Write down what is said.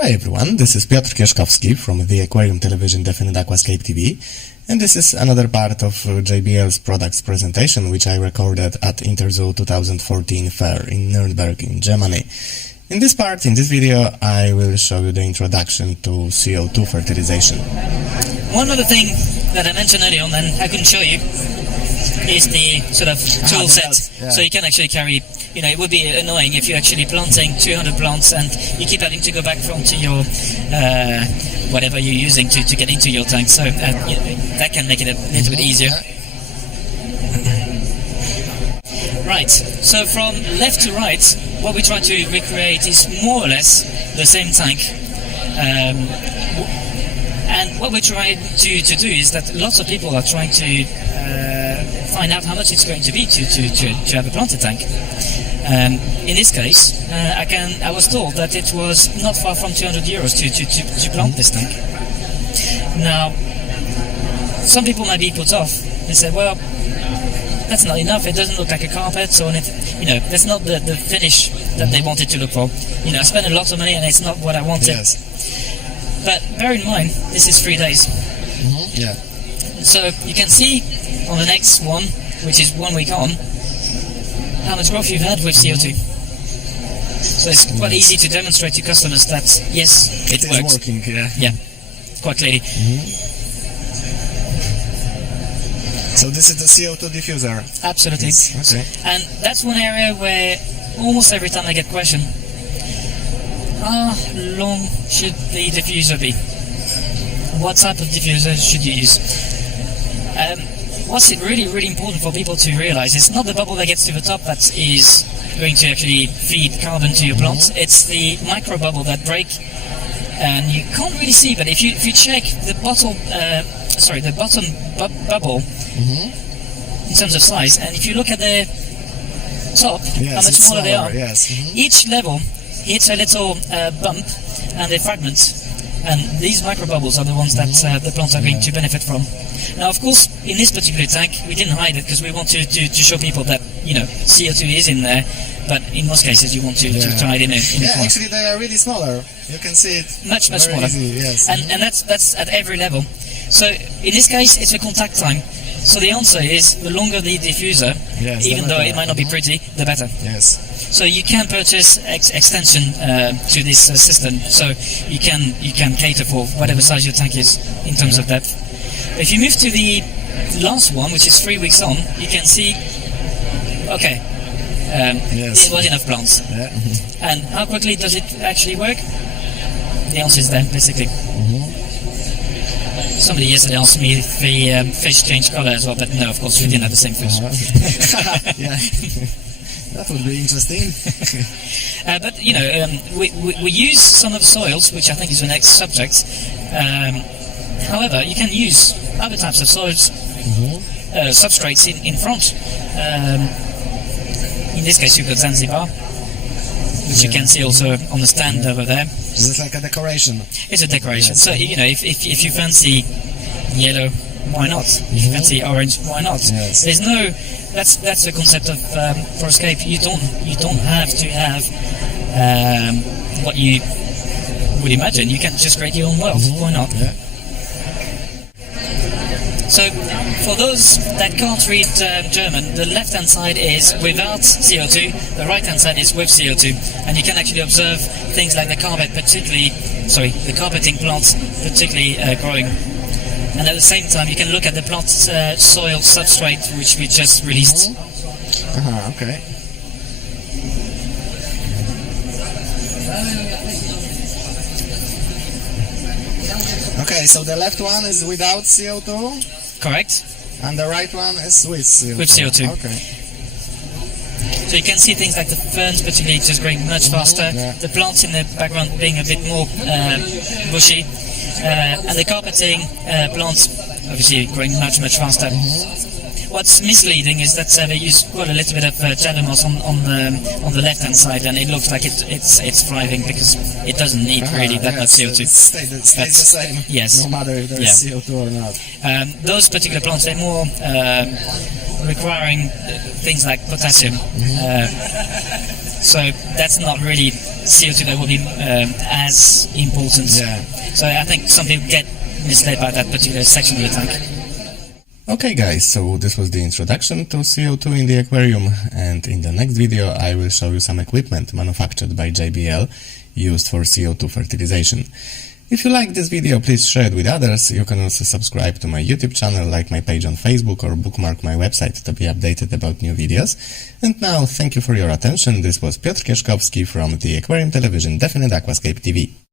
Hi everyone, this is Piotr Kieszkowski from the Aquarium Television Definite Aquascape TV, and this is another part of JBL's products presentation which I recorded at InterZoo 2014 fair in Nuremberg in Germany. In this part, in this video, I will show you the introduction to CO2 fertilization. One other thing that I mentioned earlier on and I couldn't show you is the sort of tool set. Yeah. So you can actually carry, it would be annoying if you're actually planting 200 plants and you keep having to go back to your whatever you're using to get into your tank. So that can make it a little bit easier. Right, so from left to right, what we try to recreate is more or less the same tank. And what we're trying to do is that lots of people are trying to find out how much it's going to be to have a planted tank. In this case, I was told that it was not far from 200 euros to plant this tank. Now, some people might be put off and say, well, that's not enough, it doesn't look like a carpet, so that's not the finish that they wanted to look for. I spent a lot of money and it's not what I wanted. Yes. But bear in mind, this is 3 days. Yeah. So you can see on the next one, which is 1 week on, how much growth you've had with CO2. So it's quite easy to demonstrate to customers that, yes, it works. It's working, yeah. Yeah, quite clearly. So this is the CO2 diffuser? Absolutely. Yes. Okay. And that's one area where almost every time I get questioned, how long should the diffuser be? What type of diffuser should you use? What's really important for people to realize is not the bubble that gets to the top that is going to actually feed carbon to your plants. It's the micro bubble that break, and you can't really see, but if you check the bottom bubble in terms of size, and if you look at the top, how much smaller they are. Yes. Each level hits a little bump and they fragment, and these micro bubbles are the ones that the plants are going to benefit from. Now, of course, in this particular tank, we didn't hide it because we want to show people that CO2 is in there, but in most cases you want to try it in a corner. Actually they are really smaller. You can see it much smaller. Easy, yes. And that's at every level. So in this case, it's a contact time. So the answer is the longer the diffuser, even though it might not be pretty, the better. Yes. So you can purchase extension to this system, so you can cater for whatever size your tank is in terms of depth. If you move to the last one, which is 3 weeks on, you can see, okay, it was enough plants. Yeah. And how quickly does it actually work? The answer is there, basically. Somebody yesterday asked me if the fish changed color as well, but no, of course, we didn't have the same fish. Yeah. That would be interesting. But, we use some of the soils, which I think is the next subject. However, you can use other types of soils, substrates in front. In this case, you've got Zanzibar, which you can see also on the stand over there. Is it like a decoration? It's a decoration. So, if you fancy yellow, why not? If you fancy orange, why not? Yes. There's no. That's the concept of Proscape. You don't have to have what you would imagine. You can just create your own world. Why not? Yeah. So, for those that can't read German, the left-hand side is without CO2, the right-hand side is with CO2, and you can actually observe things like the carpeting plants particularly growing. And at the same time, you can look at the plant soil substrate, which we just released. Okay. Okay, so the left one is without CO2? Correct. And the right one is with CO2? With CO2. Okay. So you can see things like the ferns particularly just growing much faster, the plants in the background being a bit more bushy, and the carpeting plants obviously growing much faster. What's misleading is that they use quite a little bit of chattel moss on the left-hand side, and it looks like it's thriving because it doesn't need really that much CO2. It stays the same. Yes. No matter if there's CO2 or not. Those particular plants, they're more requiring things like potassium. So that's not really CO2 that will be as important. Yeah. So I think some people get misled by that particular section of the tank. Okay guys, so this was the introduction to CO2 in the aquarium, and in the next video I will show you some equipment manufactured by JBL used for CO2 fertilization. If you like this video, please share it with others. You can also subscribe to my YouTube channel, like my page on Facebook, or bookmark my website to be updated about new videos. And now, thank you for your attention. This was Piotr Kieszkowski from the Aquarium Television Definite Aquascape TV.